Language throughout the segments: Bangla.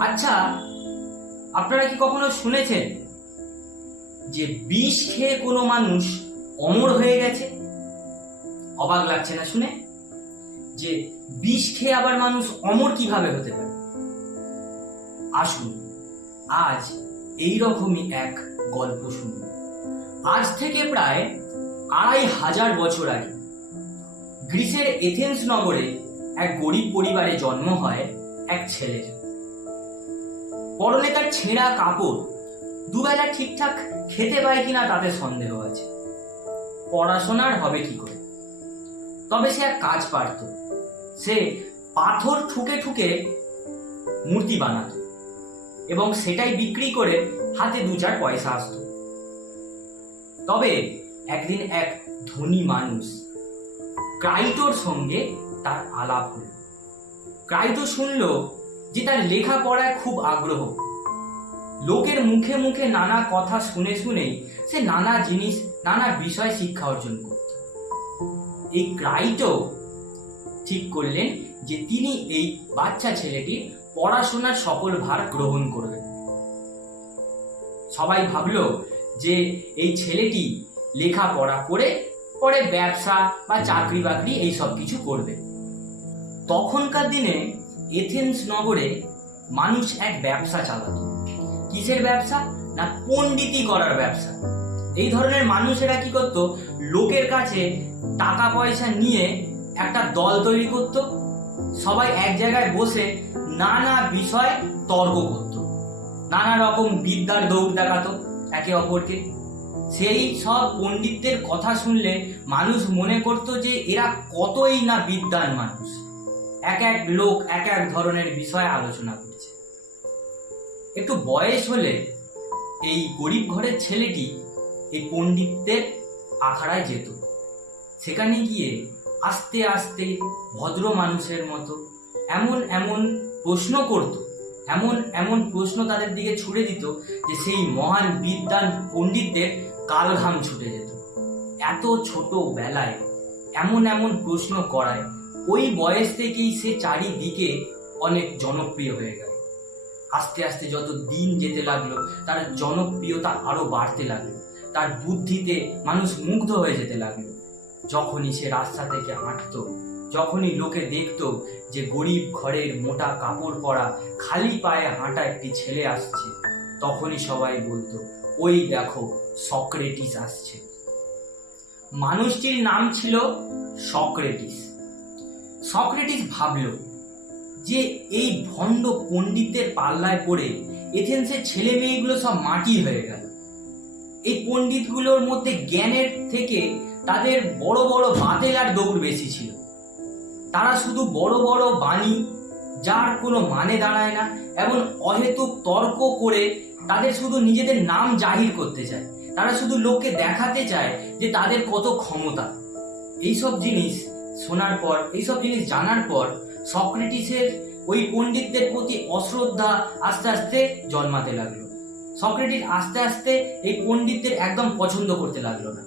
আচ্ছা আপনারা কি কখনো শুনেছেন যে বিষ খেয়ে কোনো মানুষ অমর হয়ে গেছে? অবাক লাগছে না শুনে? যে বিষ খেয়ে আবার মানুষ অমর কীভাবে হতে পারে? আসুন, আজ এই রকমই এক গল্প শুনুন আজ থেকে প্রায় আড়াই হাজার বছর আগে গ্রিসের এথেন্স নগরে এক গরিব পরিবারে জন্ম হয় এক ছেলের। পরনে ছেঁড়া কাপড় দুবেলা ঠিকঠাক খেতে পায় কিনা তাতে সন্দেহ আছে। পড়াশোনার হবে কি করে? তবে সে এক কাজ পারত। সে পাথর ঠুকে ঠুকে মূর্তি বানাতো এবং সেটাই বিক্রি করে হাতে দু চার পয়সা আসতো। তবে একদিন এক ধনী মানুষ ক্রাইটোর সঙ্গে তার আলাপ হল। ক্রাইটো শুনল যে তার লেখাপড়ায় খুব আগ্রহ। লোকের মুখে মুখে নানা কথা শুনে শুনেই সে নানা জিনিস, নানা বিষয় শিক্ষা অর্জন করত। এই ক্রাইটো ঠিক করলেন যে তিনি এই বাচ্চা ছেলেটির পড়াশোনার সকল ভার গ্রহণ করবেন। সবাই ভাবলো যে এই ছেলেটি লেখাপড়া করে, পরে ব্যবসা বা চাকরি বাকরি এই সব কিছু করবে। তখনকার দিনে এথেন্স নগরে মানুষ এক ব্যবসা চালাতো। কিসের ব্যবসা? না পণ্ডিতি করার ব্যবসা। এই ধরনের মানুষেরা কি করতো? লোকের কাছে টাকা পয়সা নিয়ে একটা দল তৈরি করত। সবাই এক জায়গায় বসে নানা বিষয় তর্ক করত। নানা রকম বিদ্যার দৌড় দেখাতো একে অপরকে। সেই সব পণ্ডিতদের কথা শুনলে মানুষ মনে করত যে এরা কতই না বিদ্যান মানুষ। এক এক লোক এক এক ধরনের বিষয়ে আলোচনা করছে। একটু বয়স হলে এই গরিব ঘরের ছেলেটি এই পণ্ডিতদের আখড়ায় যেত। সেখানে গিয়ে আস্তে আস্তে ভদ্র মানুষের মতো এমন এমন প্রশ্ন করত, এমন এমন প্রশ্ন তাদের দিকে ছুড়ে দিত যে সেই মহান বিদ্যান পণ্ডিতদের কালঘাম ছুটে যেত। এত ছোট বেলায় এমন এমন প্রশ্ন করায় ওই বয়স থেকেই সে চারিদিকে অনেক জনপ্রিয় হয়ে গেল। আস্তে আস্তে যত দিন যেতে লাগল, তার জনপ্রিয়তা আরও বাড়তে লাগল। তার বুদ্ধিতে মানুষ মুগ্ধ হয়ে যেতে লাগল। যখনই সে রাস্তা থেকে হাঁটতো, যখনই লোকে দেখতো যে গরিব ঘরের মোটা কাপড় পরা, খালি পায়ে হাঁটা একটি ছেলে আসছে, তখনই সবাই বলতো, ওই দেখো, সক্রেটিস আসছে। মানুষটির নাম ছিল সক্রেটিস। সক্রেটিস ভাবল যে এই ভণ্ড পণ্ডিতের পাল্লায় পড়ে এথেন্সের ছেলে মেয়েগুলো সব মাটি হয়ে গেল। এই পণ্ডিতগুলোর মধ্যে জ্ঞানের থেকে তাদের বড় বড় বাতেল আর দৌড় বেশি ছিল। তারা শুধু বড় বড় বাণী, যার কোনো মানে দাঁড়ায় না, এবং অহেতুক তর্ক করে তাদের শুধু নিজেদের নাম জাহির করতে চায়। তারা শুধু লোককে দেখাতে চায় যে তাদের কত ক্ষমতা। এইসব জিনিস শোনার পর, এইসব জিনিস জানার পর, সক্রেটিসের ওই পণ্ডিতদের প্রতি অশ্রদ্ধা আস্তে আস্তে জন্মাতে লাগল। সক্রেটিস আস্তে আস্তে এই পণ্ডিতদের একদম পছন্দ করতে লাগল না।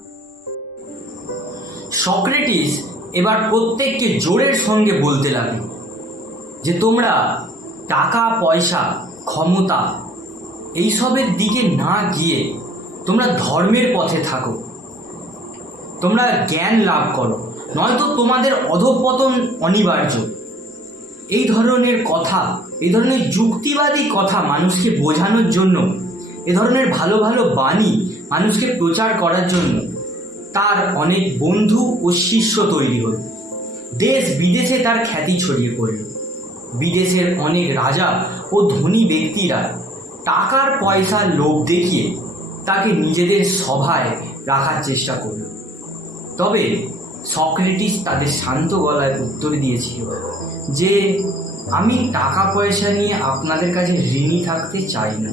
সক্রেটিস এবার প্রত্যেককে জোরের সঙ্গে বলতে লাগল যে, তোমরা টাকা, পয়সা, ক্ষমতা এইসবের দিকে না গিয়ে তোমরা ধর্মের পথে থাকো। তোমরা জ্ঞান লাভ করো। নয়তো তোমাদের অধঃপতন অনিবার্য। এই ধরনের কথা, এই ধরনের যুক্তিবাদী কথা মানুষকে বোঝানোর জন্য, এ ধরনের ভালো ভালো বাণী মানুষকে প্রচার করার জন্য তার অনেক বন্ধু ও শিষ্য তৈরি হল। দেশ বিদেশে তার খ্যাতি ছড়িয়ে পড়ল। বিদেশের অনেক রাজা ও ধনী ব্যক্তিরা টাকার পয়সার লোভ দেখিয়ে তাকে নিজেদের সভায় রাখার চেষ্টা করল। তবে সক্রেটিস তাদের শান্ত গলায় উত্তর দিয়েছিল যে, আমি টাকা পয়সা নিয়ে আপনাদের কাছে ঋণী থাকতে চাই না।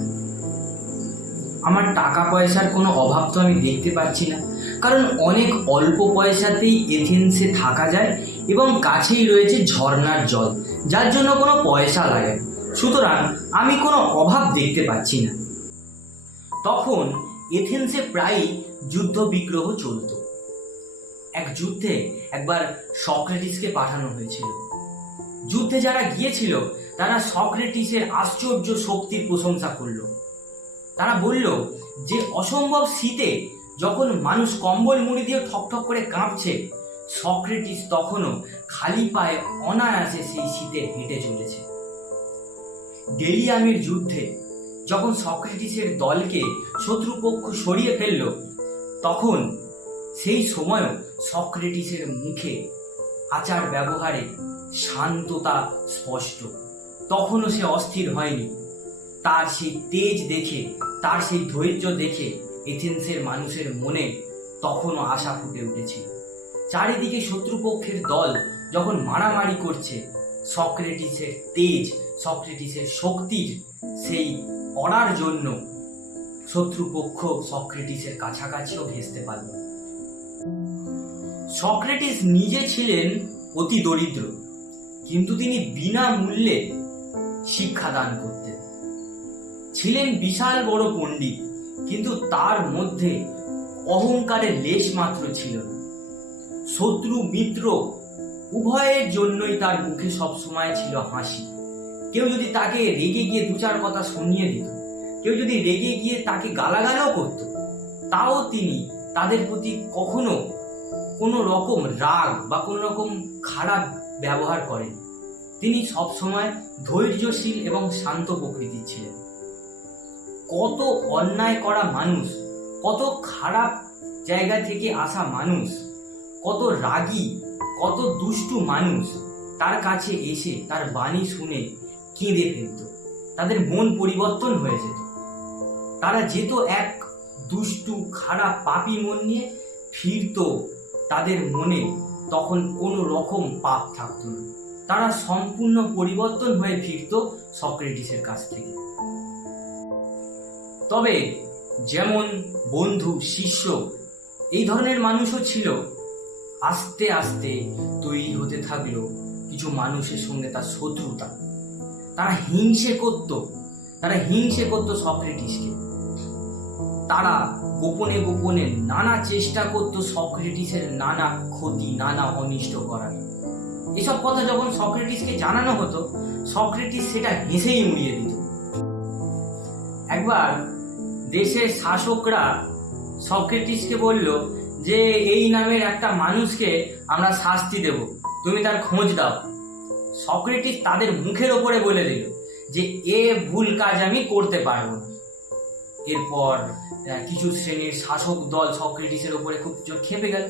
আমার টাকা পয়সার কোনো অভাব তো আমি দেখতে পাচ্ছি না। কারণ অনেক অল্প পয়সাতেই এথেন্সে থাকা যায় এবং কাছেই রয়েছে ঝর্ণার জল, যার জন্য কোনো পয়সা লাগে সুতরাং আমি কোনো অভাব দেখতে পাচ্ছি না। তখন এথেন্সে প্রায়ই যুদ্ধ বিগ্রহ চলত। এক যুদ্ধে একবার সক্রেটিসকে পাঠানো হয়েছিল। যুদ্ধে যারা গিয়েছিল, তারা সক্রেটিসের আশ্চর্য শক্তির প্রশংসা করল। তারা বলল, যে অসম্ভব শীতে যখন মানুষ কম্বল মুড়ি দিয়ে ঠকঠক করে কাঁপছে, সক্রেটিস তখনও খালি পায়ে অনায়াসে সেই শীতে হেঁটে চলেছে। ডেলিয়ামের যুদ্ধে যখন সক্রেটিসের দলকে শত্রুপক্ষ সরিয়ে ফেলল, তখন সেই সময়ও সক্রেটিসের মুখে আচার ব্যবহারে শান্ততা স্পষ্ট। তখনও সে অস্থির হয়নি। তার সেই তেজ দেখে, তার সেই ধৈর্য দেখে এথেন্সের মানুষের মনে তখনও আশা ফুটে উঠেছে। চারিদিকে শত্রুপক্ষের দল যখন মারামারি করছে, সক্রেটিসের তেজ, সক্রেটিসের শক্তির সেই করার জন্য শত্রুপক্ষ সক্রেটিসের কাছাকাছিও ঘেঁচতে পারল। সক্রেটিস নিজে ছিলেন অতি দরিদ্র, কিন্তু তিনি বিনামূল্যে শিক্ষাদান করতেন। ছিলেন বিশাল বড় পণ্ডিত, কিন্তু তার মধ্যে অহংকারের লেশ মাত্র ছিল না। শত্রু মিত্র উভয়ের জন্যই তার মুখে সবসময় ছিল হাসি। কেউ যদি তাকে রেগে গিয়ে দু চার কথা শুনিয়ে দিত, কেউ যদি রেগে গিয়ে তাকে গালাগালাও করত, তাও তিনি তাদের প্রতি কখনো কোনো রকম রাগ বা কোনো রকম খারাপ ব্যবহার করেন। তিনি সবসময় ধৈর্যশীল এবং শান্ত প্রকৃতির ছিলেন। কত অন্যায় করা মানুষ, কত খারাপ জায়গা থেকে আসা মানুষ, কত রাগী, কত দুষ্টু মানুষ তার কাছে এসে তার বাণী শুনে কেঁদে ফেলত। তাদের মন পরিবর্তন হয়ে যেত। তারা যেত এক দুষ্টু, খারাপ পাপি মন নিয়ে, ফিরত তাদের মনে তখন কোনো রকম পাপ থাকতো না। তারা সম্পূর্ণ পরিবর্তন হয়ে ফিরত সক্রেটিসের কাছ থেকে। তবে যেমন বন্ধু, শিষ্য এই ধরনের মানুষও ছিল। আস্তে আস্তে তৈরি হতে থাকল কিছু মানুষের সঙ্গে তার শত্রুতা। তারা হিংসে করত। তারা হিংসে করত সক্রেটিসকে। তারা গোপনে গোপনে নানা চেষ্টা করত সক্রেটিসের নানা ক্ষতি, নানা অনিষ্ট করার। এসব কথা যখন সক্রেটিসকে জানানো হতো, সক্রেটিস সেটা হেসেই উড়িয়ে দিত। একবার দেশের শাসকরা সক্রেটিসকে বলল যে, এই নামের একটা মানুষকে আমরা শাস্তি দেব, তুমি তার খোঁজ দাও। সক্রেটিস তাদের মুখের ওপরে বলে দিল যে, এ ভুল কাজ আমি করতে পারব না। এরপর কিছু শ্রেণির শাসক দল সক্রেটিসের ওপরে খুব জোর খেপে গেল।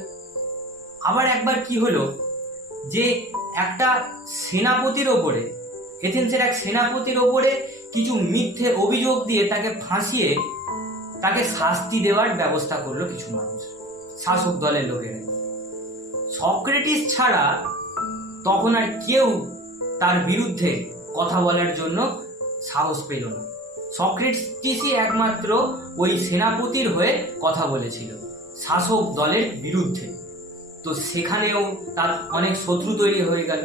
আবার একবার কি হলো যে একটা সেনাপতির ওপরে, এথেন্সের এক সেনাপতির ওপরে কিছু মিথ্যে অভিযোগ দিয়ে তাকে ফাঁসিয়ে তাকে শাস্তি দেওয়ার ব্যবস্থা করল কিছু মানুষ, শাসক দলের লোকেরা। সক্রেটিস ছাড়া তখন আর কেউ তার বিরুদ্ধে কথা বলার জন্য সাহস পেল না। সক্রেটিসই একমাত্র ওই সেনাপতির হয়ে কথা বলেছিল, শাসক দলের বিরুদ্ধে। তো সেখানেও তার অনেক শত্রু তৈরি হয়ে গেল।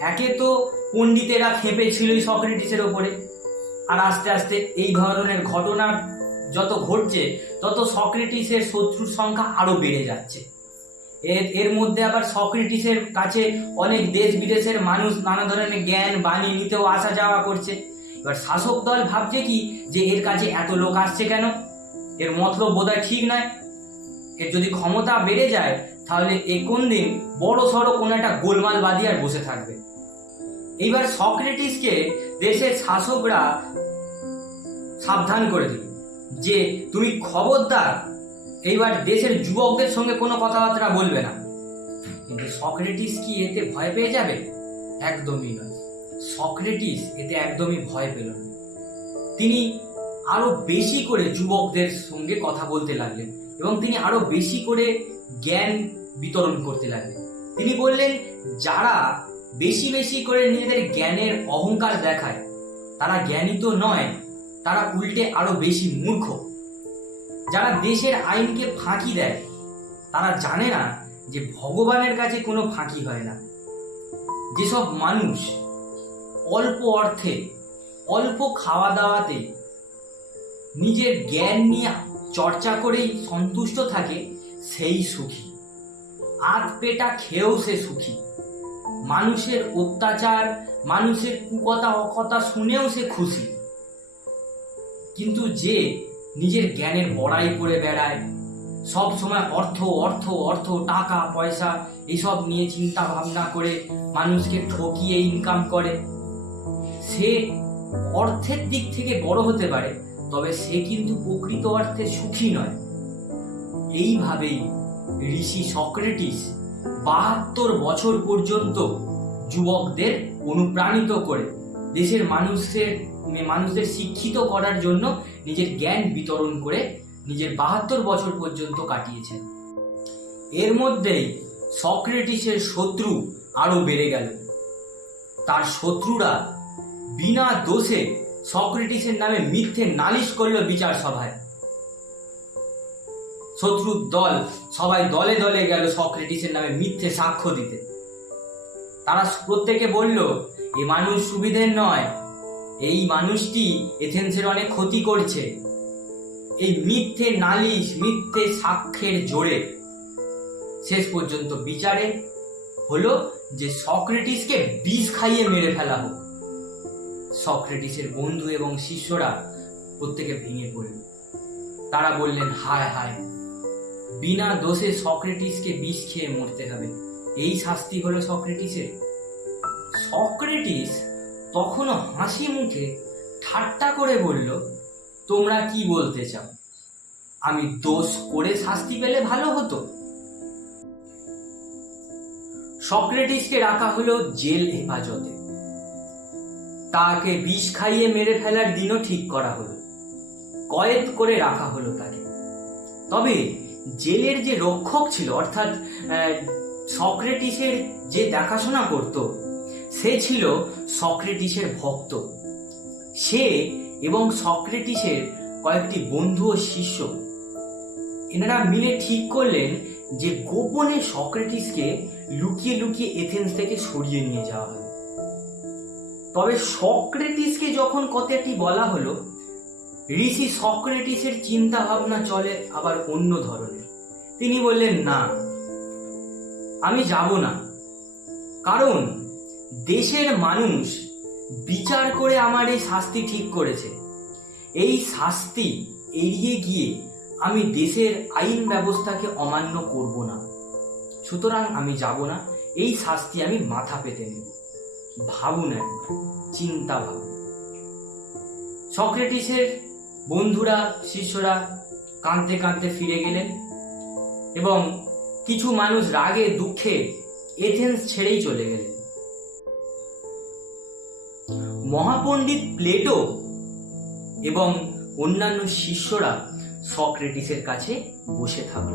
একে তো পণ্ডিতেরা খেপে ছিল এই সক্রেটিসের ওপরে। আর আস্তে আস্তে এই ধরনের ঘটনা যত ঘটছে, তত সক্রেটিসের শত্রুর সংখ্যা আরও বেড়ে যাচ্ছে। এর এর মধ্যে আবার সক্রেটিসের কাছে অনেক দেশ বিদেশের মানুষ নানা ধরনের জ্ঞান বাণী নিতেও আসা যাওয়া করছে। এবার শাসক দল ভাবছে কি যে এর কাছে এত লোক আসছে কেন? এর মতলব বোধহয় ঠিক নয়। এর যদি ক্ষমতা বেড়ে যায়, তাহলে এ কোন দিন বড় সড়ো কোনো একটা গোলমাল বাঁধিয়ে আর বসে থাকবে। এইবার সক্রেটিসকে দেশের শাসকরা সাবধান করে দিল যে, তুমি খবরদার। এইবার দেশের যুবকদের সঙ্গে কোনো কথাবার্তা বলবে না। কিন্তু সক্রেটিস কি এতে ভয় পেয়ে যাবে? একদমই নয়। সক্রেটিস এতে একদমই ভয় পেল না। তিনি আরও বেশি করে যুবকদের সঙ্গে কথা বলতে লাগলেন এবং তিনি আরও বেশি করে জ্ঞান বিতরণ করতে লাগলেন। তিনি বললেন, যারা বেশি বেশি করে নিজেদের জ্ঞানের অহংকার দেখায়, তারা জ্ঞানী তো নয়, তারা উল্টে আরও বেশি মূর্খ। যারা দেশের আইনকে ফাঁকি দেয়, তারা জানে না যে ভগবানের কাছে কোনো ফাঁকি হয় না। যেসব মানুষ অল্প অর্থে, অল্প খাওয়া দাওয়াতে নিজের জ্ঞান নিয়ে চর্চা করেই সন্তুষ্ট থাকে সেই সুখী। আধ পেটা খেয়েও সে সুখী। মানুষের অত্যাচার, মানুষের কুকথা, অকথা শুনেও সে খুশি। কিন্তু যে নিজের জ্ঞানের বড়াই করে বেড়ায়, সব সময় অর্থ অর্থ অর্থ, টাকা, পয়সা এইসব নিয়ে চিন্তা ভাবনা করে মানুষকে ঠকিয়ে ইনকাম করে। সে অর্থের দিক থেকে বড় হতে পারে, তবে সে কিন্তু প্রকৃত অর্থে সুখী নয়। এইভাবেই ঋষি সক্রেটিস বাহাত্তর বছর পর্যন্ত যুবকদের অনুপ্রাণিত করে। দেশের মানুষের মানুষদের শিক্ষিত করার জন্য নিজের জ্ঞান বিতরণ করে নিজের বাহাত্তর বছর পর্যন্ত কাটিয়েছেন। এর মধ্যেই সক্রেটিসের শত্রু আরও বেড়ে গেল। তার শত্রুরা বিনা দোষে সক্রেটিসের নামে মিথ্যে নালিশ করল বিচার সভায়। শত্রুর দল সবাই দলে দলে গেল সক্রেটিসের নামে মিথ্যে সাক্ষ্য দিতে। তারা প্রত্যেকে বলল, এ মানুষ সুবিধের নয়। এই মানুষটি এথেন্সের অনেক ক্ষতি করছে। এই মিথ্যে নালিশ, মিথ্যে সাক্ষ্যের জোরে। শেষ পর্যন্ত বিচারে হলো যে সক্রেটিসকে বিষ খাইয়ে মেরে ফেলা হোক। সক্রেটিসের বন্ধু এবং শিষ্যরা প্রত্যেকে ভেঙে পড়ল তারা বললেন, হায় হায়! বিনা দোষে সক্রেটিসকে বিষ খেয়ে মরতে হবে। এই শাস্তি হলো সক্রেটিসের। সক্রেটিস তখনও হাসি মুখে ঠাট্টা করে বলল, তোমরা কি বলতে চাও? আমি দোষ করে শাস্তি পেলে ভালো হতো। সক্রেটিসকে রাখা হলো জেল হেফাজতে। তাকে বিষ খাইয়ে মেরে ফেলার দিনও ঠিক করা হলো। কয়েদ করে রাখা হলো তাকে। তবে জেলের যে রক্ষক ছিল, অর্থাৎ সক্রেটিসের যে দেখাশোনা করত, সে ছিল সক্রেটিসের ভক্ত। সে এবং সক্রেটিসের কয়েকটি বন্ধু ও শিষ্য, এনারা মিলে ঠিক করলেন যে গোপনে সক্রেটিসকে লুকিয়ে লুকিয়ে এথেন্স থেকে সরিয়ে নিয়ে যাওয়া হবে তবে সক্রেটিসকে যখন কথাটি বলা হলো, ঋষি সক্রেটিসের চিন্তা ভাবনা চলে আবার অন্য ধরনের। তিনি বললেন, না, আমি যাব না। কারণ দেশের মানুষ বিচার করে আমার এই শাস্তি ঠিক করেছে। এই শাস্তি এড়িয়ে গিয়ে আমি দেশের আইন ব্যবস্থাকে অমান্য করব না। সুতরাং আমি যাব না। এই শাস্তি আমি মাথা পেতে নেব। ভাবুন একবার, চিন্তা ভাবুন। সক্রেটিসের বন্ধুরা, শিষ্যরা কাঁদতে কাঁদতে ফিরে গেলেন এবং কিছু মানুষ রাগে, দুঃখে এথেন্স ছেড়েই চলে গেলেন। মহাপণ্ডিত প্লেটো এবং অন্যান্য শিষ্যরা সক্রেটিসের কাছে বসে থাকল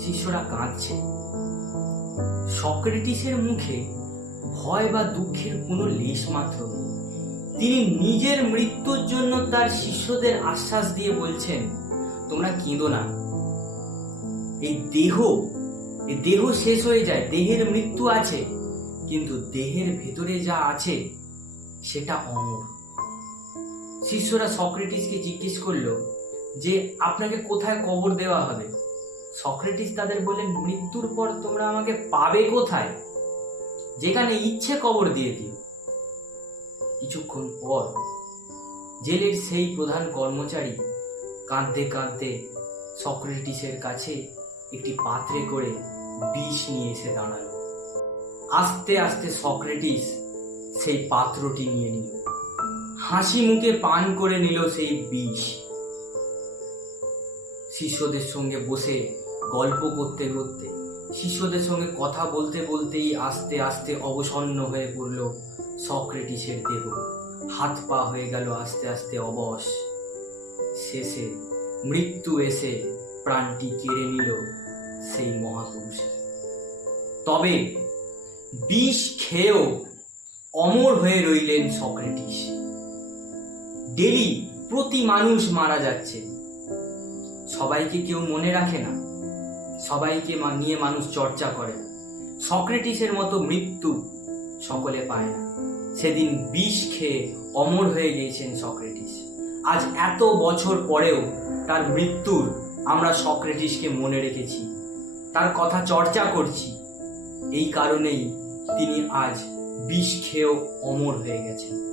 শিষ্যরা কাঁদছে। সক্রেটিসের মুখে ভয় বা দুঃখের কোনো লেশ মাত্র তিনি নিজের মৃত্যুর জন্য তার শিষ্যদের আশ্বাস দিয়ে বলছেন, তোমরা কেঁদো না। এই দেহ এই দেহ শেষ হয়ে যায়, দেহের মৃত্যু আছে, কিন্তু দেহের ভেতরে যা আছে, সেটা অমর। শিষ্যরা সক্রেটিসকে জিজ্ঞেস করল যে, আপনাকে কোথায় কবর দেওয়া হবে? সক্রেটিস তাদের বললেন, মৃত্যুর পর তোমরা আমাকে পাবে কোথায়? যেখানে ইচ্ছে কবর দিয়ে দিও। কিছুক্ষণ পর জেলের সেই প্রধান কর্মচারী কাঁদতে কাঁদতে সক্রেটিসের কাছে একটি পাত্রে করে বিষ নিয়ে এসে দাঁড়াল। আস্তে আস্তে সক্রেটিস সেই পাত্রটি নিয়ে নিল। হাসি মুখে পান করে নিল সেই বিষ। শিষ্যদের সঙ্গে বসে গল্প করতে করতে শিষ্যদের সঙ্গে কথা বলতে বলতেই আস্তে আস্তে অবসন্ন হয়ে পড়ল সক্রেটিসের দেহ। হাত পা হয়ে গেল আস্তে আস্তে অবশ। শেষে মৃত্যু এসে প্রাণটি কেড়ে নিল সেই মহাপুরুষের। তবে বিষ খেয়েও অমর হয়ে রইলেন সক্রেটিস। ডেলি প্রতি মানুষ মারা যাচ্ছে। সবাইকে কেউ মনে রাখে না। সবাইকে নিয়ে মানুষ চর্চা করে। সক্রেটিসের মতো মৃত্যু সকলে পায় না। সেদিন বিষ খেয়ে অমর হয়ে গিয়েছেন সক্রেটিস। আজ এত বছর পরেও তার মৃত্যুর আমরা সক্রেটিসকে মনে রেখেছি। তার কথা চর্চা করছি। এই কারণেই তিনি আজ বিষ খেয়েও অমর হয়ে গেছেন।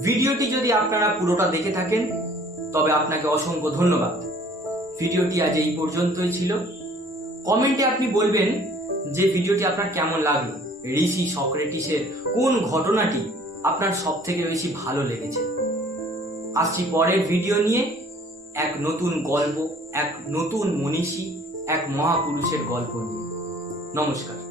ভিডিওটি যদি আপনারা পুরোটা দেখে থাকেন, তবে আপনাকে অসংখ্য ধন্যবাদ। ভিডিওটি আজ এই পর্যন্তই ছিল। কমেন্টে আপনি বলবেন যে ভিডিওটি আপনার কেমন লাগল। ঋষি সক্রেটিসের কোন ঘটনাটি আপনার সব থেকে বেশি ভালো লেগেছে? আসছি পরের ভিডিও নিয়ে। এক নতুন গল্প, এক নতুন মনীষী, এক মহাপুরুষের গল্প নিয়ে। নমস্কার।